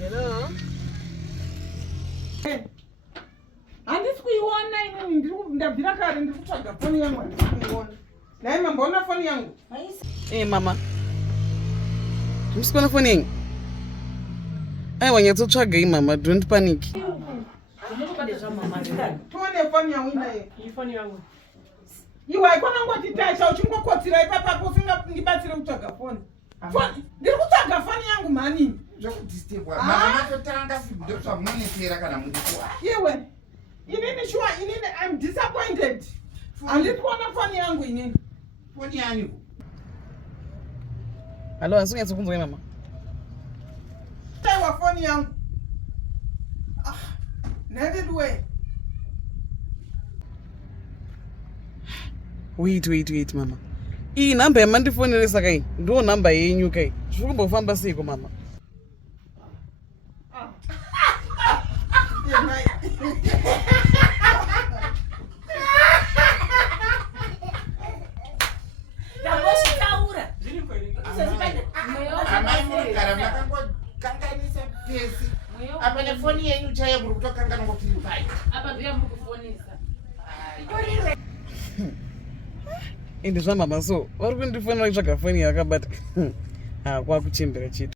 Hello. Handisi kuiona ini ndabvira kare ndiri kutsvaga foni yangu handisi kuiona. Nai mamboona foni yangu? Mama. Ndikuona foni yangu. Aiwa nyatsotsvaga mama, don't panic. Tuone foni yangu inaye. Iyi foni yangu. Iwe haikona ngoti tasha uchingokotsira ipapo usingandibatsire kutsvaga foni. Foni, ndiri kutsvaga foni yangu mani. Zvokudisturba. Mama matotanga ndosva munetera kana mudikwa. Iwe. Inini sure inini I'm disappointed. Handisi kuona foni yangu inini. Foni yangu. Hello, asingatsokunzwa mama. Taiwa foni yangu. Nandidwe. Wait mama. Iyi namba yamandifonere saka iyi ndo namba yenyu kai. Zviri kumbofamba seiko mama? Apa nefoni yenyu chaiyo muri kutokanganwa kuti iri pai. Apa ndiye muri kufonesa. Ende zvamama so vari kundifonera kutsvaga foni yakabata kwakuchembera chetu.